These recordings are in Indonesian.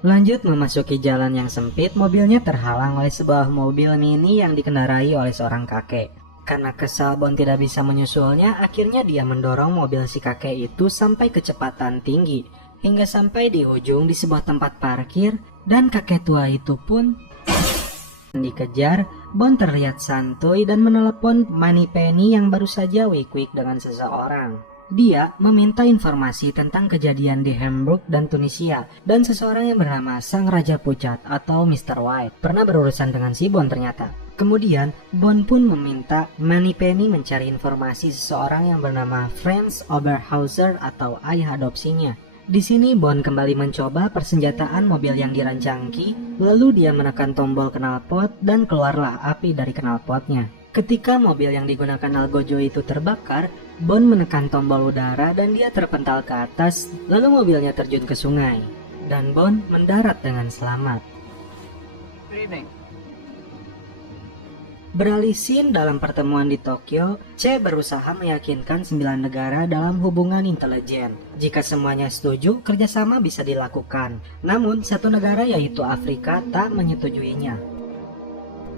Lanjut memasuki jalan yang sempit, mobilnya terhalang oleh sebuah mobil mini yang dikendarai oleh seorang kakek. Karena kesal Bond tidak bisa menyusulnya, akhirnya dia mendorong mobil si kakek itu sampai kecepatan tinggi, hingga sampai di ujung di sebuah tempat parkir, dan kakek tua itu pun dikejar. Bond terlihat santuy dan menelepon Moneypenny yang baru saja wik-wik dengan seseorang. Dia meminta informasi tentang kejadian di Hamburg dan Tunisia, dan seseorang yang bernama Sang Raja Pucat atau Mr. White pernah berurusan dengan si Bond ternyata. Kemudian, Bond pun meminta Moneypenny mencari informasi seseorang yang bernama Franz Oberhauser atau ayah adopsinya. Di sini Bond kembali mencoba persenjataan mobil yang dirancang Key, lalu dia menekan tombol knalpot dan keluarlah api dari knalpotnya. Ketika mobil yang digunakan Algojo itu terbakar, Bond menekan tombol udara dan dia terpental ke atas, lalu mobilnya terjun ke sungai. Dan Bond mendarat dengan selamat. Beralih scene dalam pertemuan di Tokyo, C berusaha meyakinkan 9 negara dalam hubungan intelijen. Jika semuanya setuju, kerjasama bisa dilakukan. Namun, satu negara yaitu Afrika tak menyetujuinya.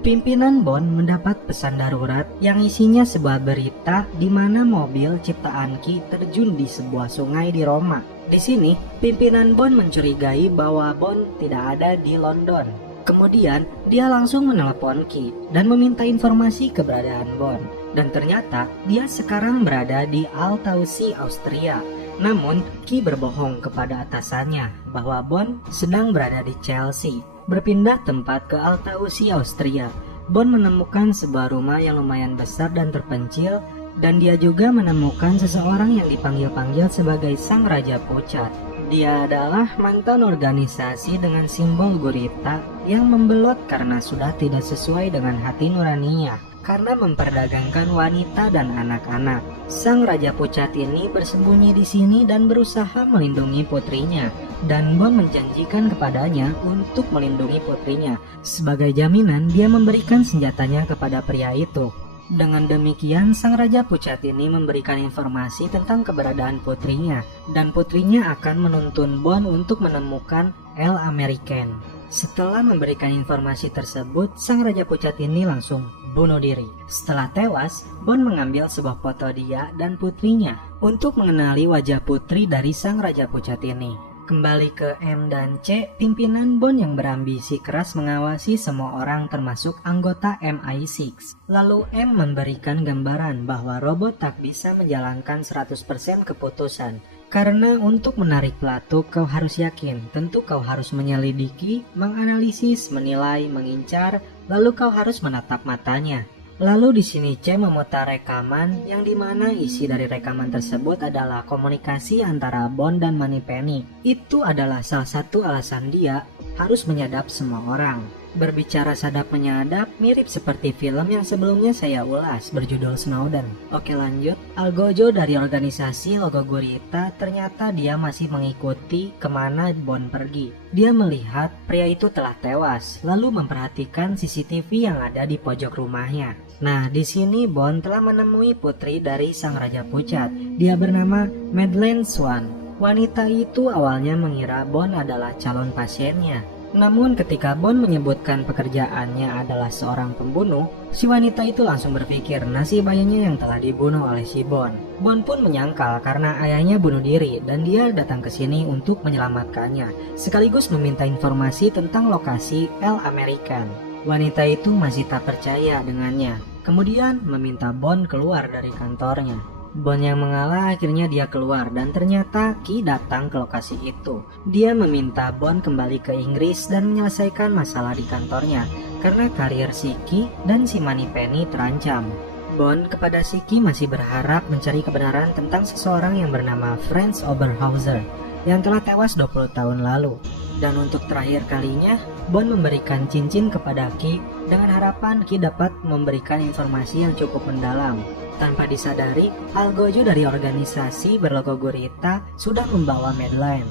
Pimpinan Bond mendapat pesan darurat yang isinya sebuah berita di mana mobil ciptaan Key terjun di sebuah sungai di Roma. Di sini, pimpinan Bond mencurigai bahwa Bond tidak ada di London. Kemudian, dia langsung menelepon Key dan meminta informasi keberadaan Bond. Dan ternyata, dia sekarang berada di Altaussee, Austria. Namun, Key berbohong kepada atasannya bahwa Bond sedang berada di Chelsea. Berpindah tempat ke Altaussee, Austria, Bond menemukan sebuah rumah yang lumayan besar dan terpencil, dan dia juga menemukan seseorang yang dipanggil-panggil sebagai Sang Raja Pucat. Dia adalah mantan organisasi dengan simbol gurita yang membelot karena sudah tidak sesuai dengan hati nuraninya, karena memperdagangkan wanita dan anak-anak. Sang Raja Pucat ini bersembunyi di sini dan berusaha melindungi putrinya, dan Bond menjanjikan kepadanya untuk melindungi putrinya. Sebagai jaminan, dia memberikan senjatanya kepada pria itu. Dengan demikian, Sang Raja Pucat ini memberikan informasi tentang keberadaan putrinya, dan putrinya akan menuntun Bond untuk menemukan El American. Setelah memberikan informasi tersebut, Sang Raja Pucat ini langsung bunuh diri. Setelah tewas, Bond mengambil sebuah foto dia dan putrinya untuk mengenali wajah putri dari Sang Raja Pucat ini. Kembali ke M dan C, pimpinan Bond yang berambisi keras mengawasi semua orang termasuk anggota MI6. Lalu M memberikan gambaran bahwa robot tak bisa menjalankan 100% keputusan. Karena untuk menarik pelatuk kau harus yakin, tentu kau harus menyelidiki, menganalisis, menilai, mengincar, lalu kau harus menatap matanya. Lalu di sini C memutar rekaman yang dimana isi dari rekaman tersebut adalah komunikasi antara Bond dan Moneypenny. Itu adalah salah satu alasan dia harus menyadap semua orang. Berbicara sadap menyadap mirip seperti film yang sebelumnya saya ulas berjudul Snowden. Oke lanjut, Algojo dari organisasi Logo Gurita ternyata dia masih mengikuti kemana Bond pergi. Dia melihat pria itu telah tewas, lalu memperhatikan CCTV yang ada di pojok rumahnya. Nah, di sini Bond telah menemui putri dari Sang Raja Pucat. Dia bernama Madeleine Swan. Wanita itu awalnya mengira Bond adalah calon pasiennya. Namun ketika Bond menyebutkan pekerjaannya adalah seorang pembunuh, si wanita itu langsung berpikir nasib ayahnya yang telah dibunuh oleh si Bond. Bond pun menyangkal karena ayahnya bunuh diri dan dia datang ke sini untuk menyelamatkannya, sekaligus meminta informasi tentang lokasi El American. Wanita itu masih tak percaya dengannya, kemudian meminta Bond keluar dari kantornya. Bond yang mengalah akhirnya dia keluar dan ternyata Key datang ke lokasi itu. Dia meminta Bond kembali ke Inggris dan menyelesaikan masalah di kantornya karena karir si Key dan si Moneypenny terancam. Bond kepada si Key masih berharap mencari kebenaran tentang seseorang yang bernama Franz Oberhauser yang telah tewas 20 tahun lalu. Dan untuk terakhir kalinya, Bond memberikan cincin kepada Key dengan harapan Key dapat memberikan informasi yang cukup mendalam. Tanpa disadari, Algojo dari organisasi berlogo gurita sudah membawa Madeleine.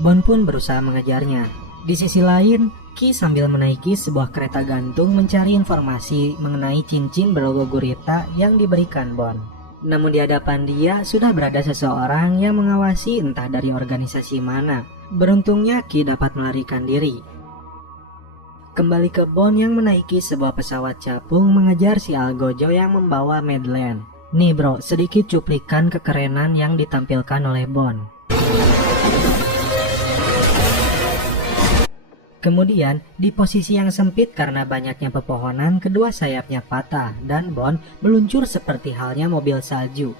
Bond pun berusaha mengejarnya. Di sisi lain, Key sambil menaiki sebuah kereta gantung mencari informasi mengenai cincin berlogo gurita yang diberikan Bond. Namun di hadapan dia sudah berada seseorang yang mengawasi entah dari organisasi mana. Beruntungnya Ki dapat melarikan diri. Kembali ke Bond yang menaiki sebuah pesawat capung mengejar si Al Gojo yang membawa Madeleine. Nih bro, sedikit cuplikan kekerenan yang ditampilkan oleh Bond. Kemudian, di posisi yang sempit karena banyaknya pepohonan, kedua sayapnya patah dan Bond meluncur seperti halnya mobil salju.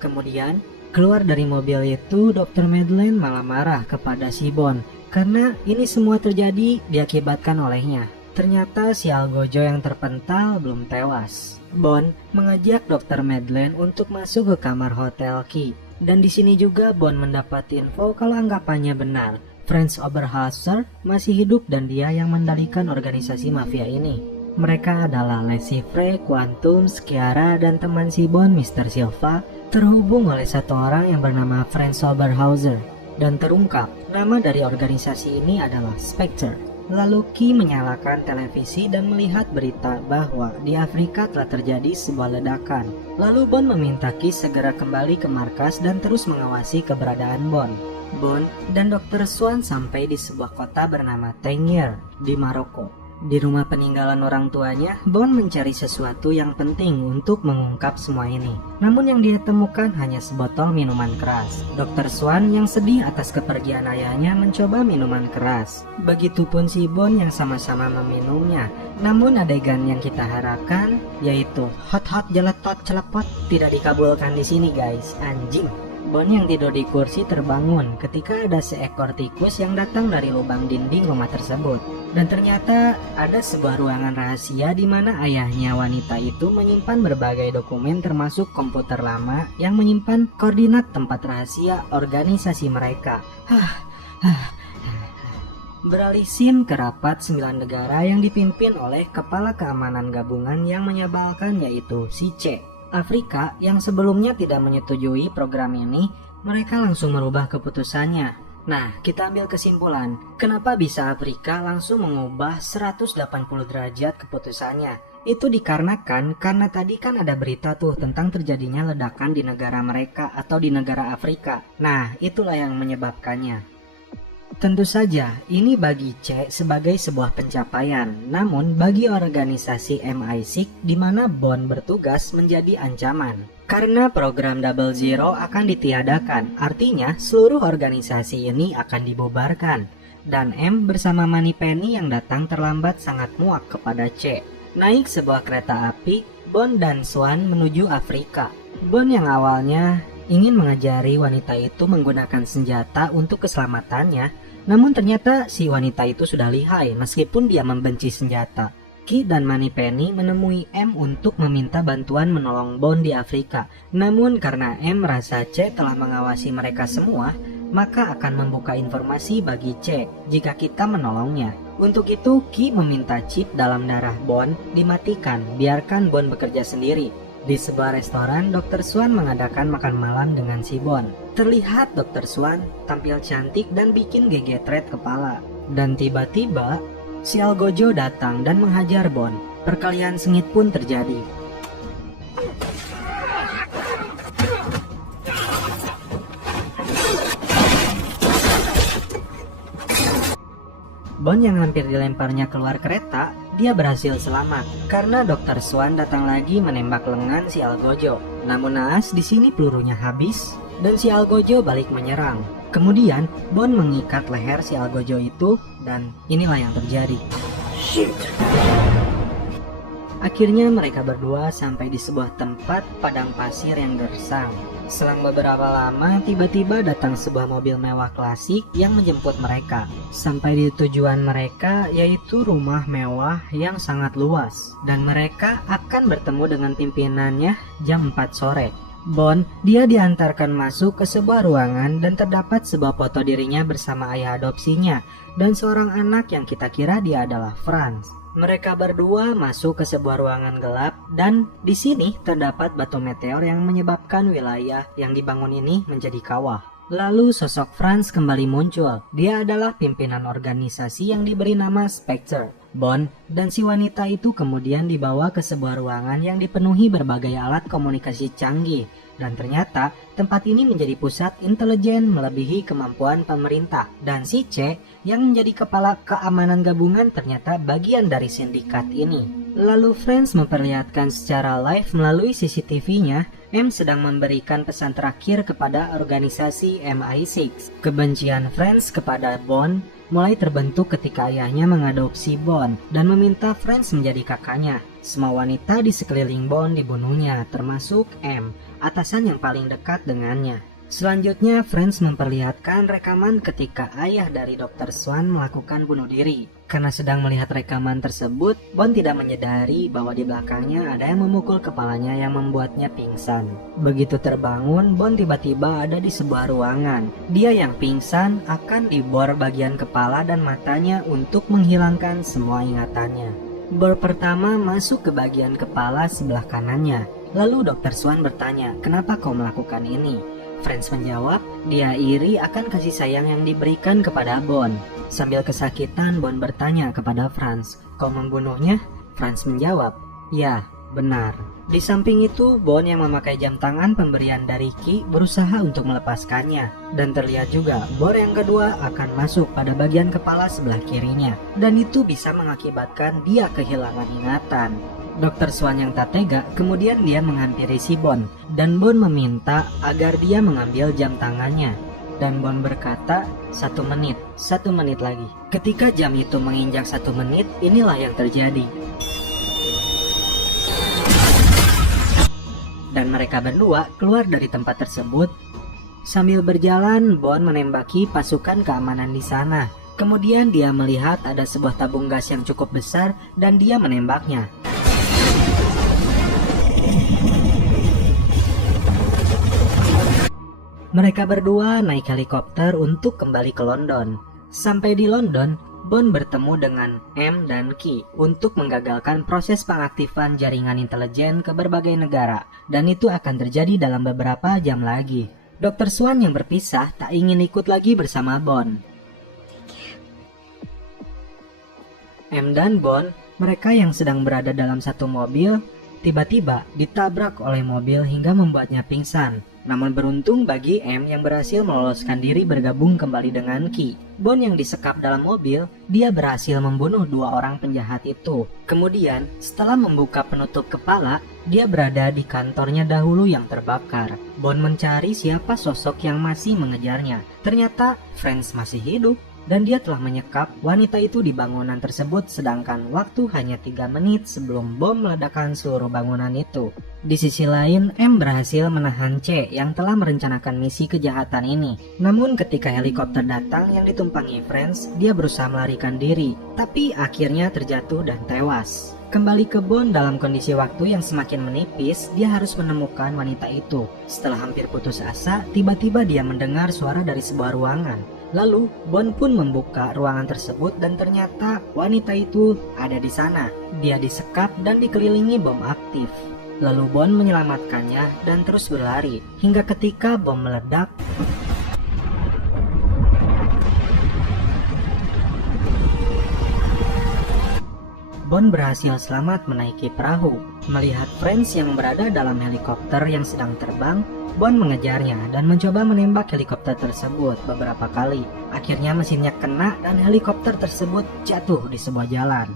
Kemudian, keluar dari mobil itu, Dr. Madeleine malah marah kepada si Bond. Karena ini semua terjadi diakibatkan olehnya. Ternyata si Al Gojo yang terpental belum tewas. Bond mengajak Dr. Madeleine untuk masuk ke kamar hotel Ki. Dan di sini juga Bond mendapat info kalau anggapannya benar. Franz Oberhauser masih hidup dan dia yang mendalikan organisasi mafia ini. Mereka adalah Le Chiffre, Quantum, Sciarra, dan teman si Bond, Mr. Silva, terhubung oleh satu orang yang bernama Franz Oberhauser. Dan terungkap, nama dari organisasi ini adalah Spectre. Lalu Ki menyalakan televisi dan melihat berita bahwa di Afrika telah terjadi sebuah ledakan. Lalu Bond meminta Ki segera kembali ke markas dan terus mengawasi keberadaan Bond. Bond dan Dr. Swan sampai di sebuah kota bernama Tangier di Maroko. Di rumah peninggalan orang tuanya, Bond mencari sesuatu yang penting untuk mengungkap semua ini. Namun yang dia temukan hanya sebotol minuman keras. Dr. Swan yang sedih atas kepergian ayahnya mencoba minuman keras. Begitupun si Bond yang sama-sama meminumnya. Namun adegan yang kita harapkan, yaitu hot jeletot celepot, tidak dikabulkan di sini guys, anjing. Bond yang tidur di kursi terbangun ketika ada seekor tikus yang datang dari lubang dinding rumah tersebut. Dan ternyata ada sebuah ruangan rahasia di mana ayahnya wanita itu menyimpan berbagai dokumen termasuk komputer lama yang menyimpan koordinat tempat rahasia organisasi mereka. Beralih scene ke rapat 9 negara yang dipimpin oleh kepala keamanan gabungan yang menyebalkan yaitu si C. Afrika yang sebelumnya tidak menyetujui program ini, mereka langsung merubah keputusannya. Nah, kita ambil kesimpulan, kenapa bisa Afrika langsung mengubah 180 derajat keputusannya? Itu dikarenakan karena tadi kan ada berita tuh tentang terjadinya ledakan di negara mereka atau di negara Afrika. Nah, itulah yang menyebabkannya. Tentu saja, ini bagi C sebagai sebuah pencapaian. Namun, bagi organisasi MI6 di mana Bond bertugas menjadi ancaman. Karena program Double Zero akan ditiadakan, artinya seluruh organisasi ini akan dibubarkan. Dan M bersama Moneypenny yang datang terlambat sangat muak kepada C. Naik sebuah kereta api, Bond dan Swan menuju Afrika. Bond yang awalnya ingin mengajari wanita itu menggunakan senjata untuk keselamatannya, namun ternyata si wanita itu sudah lihai meskipun dia membenci senjata. Ki dan Moneypenny menemui M untuk meminta bantuan menolong Bond di Afrika. Namun karena M merasa C telah mengawasi mereka semua, maka akan membuka informasi bagi C jika kita menolongnya. Untuk itu Ki meminta chip dalam darah Bond dimatikan, biarkan Bond bekerja sendiri. Di sebuah restoran, Dr. Swan mengadakan makan malam dengan si Bond. Terlihat Dr. Swan tampil cantik dan bikin gegetret kepala. Dan tiba-tiba, si Al Gojo datang dan menghajar Bond. Perkelahian sengit pun terjadi. Bond yang hampir dilemparnya keluar kereta, dia berhasil selamat karena Dr. Swan datang lagi menembak lengan si Al Gojo. Namun naas di sini pelurunya habis dan si Al Gojo balik menyerang. Kemudian Bond mengikat leher si Al Gojo itu dan inilah yang terjadi. Shit. Akhirnya mereka berdua sampai di sebuah tempat padang pasir yang gersang. Selang beberapa lama, tiba-tiba datang sebuah mobil mewah klasik yang menjemput mereka. Sampai di tujuan mereka, yaitu rumah mewah yang sangat luas. Dan mereka akan bertemu dengan pimpinannya jam 4 sore. Bond, dia diantarkan masuk ke sebuah ruangan dan terdapat sebuah foto dirinya bersama ayah adopsinya. Dan seorang anak yang kita kira dia adalah Franz. Mereka berdua masuk ke sebuah ruangan gelap dan di sini terdapat batu meteor yang menyebabkan wilayah yang dibangun ini menjadi kawah. Lalu sosok Franz kembali muncul. Dia adalah pimpinan organisasi yang diberi nama Spectre. Bond dan si wanita itu kemudian dibawa ke sebuah ruangan yang dipenuhi berbagai alat komunikasi canggih. Dan ternyata tempat ini menjadi pusat intelijen melebihi kemampuan pemerintah. Dan si C yang menjadi kepala keamanan gabungan ternyata bagian dari sindikat ini. Lalu Franz memperlihatkan secara live melalui CCTV-nya M sedang memberikan pesan terakhir kepada organisasi MI6. Kebencian Franz kepada Bond mulai terbentuk ketika ayahnya mengadopsi Bond dan meminta Franz menjadi kakaknya. Semua wanita di sekeliling Bond dibunuhnya, termasuk M, atasan yang paling dekat dengannya. Selanjutnya, Franz memperlihatkan rekaman ketika ayah dari Dr. Swan melakukan bunuh diri. Karena sedang melihat rekaman tersebut, Bond tidak menyadari bahwa di belakangnya ada yang memukul kepalanya yang membuatnya pingsan. Begitu terbangun, Bond tiba-tiba ada di sebuah ruangan. Dia yang pingsan akan dibor bagian kepala dan matanya untuk menghilangkan semua ingatannya. Bor pertama masuk ke bagian kepala sebelah kanannya. Lalu Dr. Swan bertanya, "Kenapa kau melakukan ini?" Franz menjawab, dia iri akan kasih sayang yang diberikan kepada Bond. Sambil kesakitan, Bond bertanya kepada Franz, "Kau membunuhnya?" Franz menjawab, "Ya, benar." Di samping itu, Bond yang memakai jam tangan pemberian dari Ki berusaha untuk melepaskannya. Dan terlihat juga, bor yang kedua akan masuk pada bagian kepala sebelah kirinya. Dan itu bisa mengakibatkan dia kehilangan ingatan. Dr. Swan yang tak tega, kemudian dia menghampiri si Bond. Dan Bond meminta agar dia mengambil jam tangannya. Dan Bond berkata, 1 menit, 1 menit lagi. Ketika jam itu menginjak 1 menit, inilah yang terjadi. Dan mereka berdua keluar dari tempat tersebut. Sambil berjalan, Bond menembaki pasukan keamanan di sana. Kemudian dia melihat ada sebuah tabung gas yang cukup besar dan dia menembaknya. Mereka berdua naik helikopter untuk kembali ke London. Sampai di London, Bond bertemu dengan M dan Ki untuk menggagalkan proses pengaktifan jaringan intelijen ke berbagai negara. Dan itu akan terjadi dalam beberapa jam lagi. Dr. Swan yang berpisah tak ingin ikut lagi bersama Bond. M dan Bond, mereka yang sedang berada dalam satu mobil, tiba-tiba ditabrak oleh mobil hingga membuatnya pingsan. Namun beruntung bagi M yang berhasil meloloskan diri bergabung kembali dengan Ki. Bond yang disekap dalam mobil, dia berhasil membunuh 2 orang penjahat itu. Kemudian, setelah membuka penutup kepala, dia berada di kantornya dahulu yang terbakar. Bond mencari siapa sosok yang masih mengejarnya. Ternyata, Franz masih hidup. Dan dia telah menyekap wanita itu di bangunan tersebut sedangkan waktu hanya 3 menit sebelum bom meledakkan seluruh bangunan itu. Di sisi lain, M berhasil menahan C yang telah merencanakan misi kejahatan ini. Namun ketika helikopter datang yang ditumpangi Franz, dia berusaha melarikan diri, tapi akhirnya terjatuh dan tewas. Kembali ke Bond dalam kondisi waktu yang semakin menipis, dia harus menemukan wanita itu. Setelah hampir putus asa, tiba-tiba dia mendengar suara dari sebuah ruangan. Lalu, Bond pun membuka ruangan tersebut dan ternyata wanita itu ada di sana. Dia disekap dan dikelilingi bom aktif. Lalu Bond menyelamatkannya dan terus berlari hingga ketika bom meledak. Bond berhasil selamat menaiki perahu. Melihat Franz yang berada dalam helikopter yang sedang terbang, Bond mengejarnya dan mencoba menembak helikopter tersebut beberapa kali. Akhirnya mesinnya kena dan helikopter tersebut jatuh di sebuah jalan.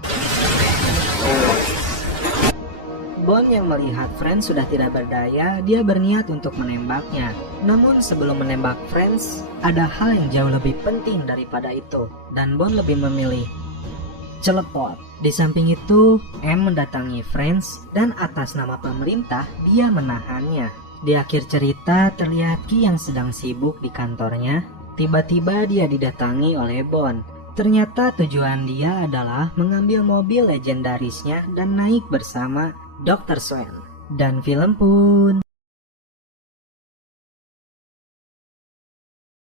Bond yang melihat Franz sudah tidak berdaya, dia berniat untuk menembaknya. Namun sebelum menembak Franz, ada hal yang jauh lebih penting daripada itu. Dan Bond lebih memilih celepot. Di samping itu, M mendatangi Franz dan atas nama pemerintah, dia menahannya. Di akhir cerita, terlihat Ki yang sedang sibuk di kantornya. Tiba-tiba dia didatangi oleh Bond. Ternyata tujuan dia adalah mengambil mobil legendarisnya dan naik bersama Dr. Swan. Dan film pun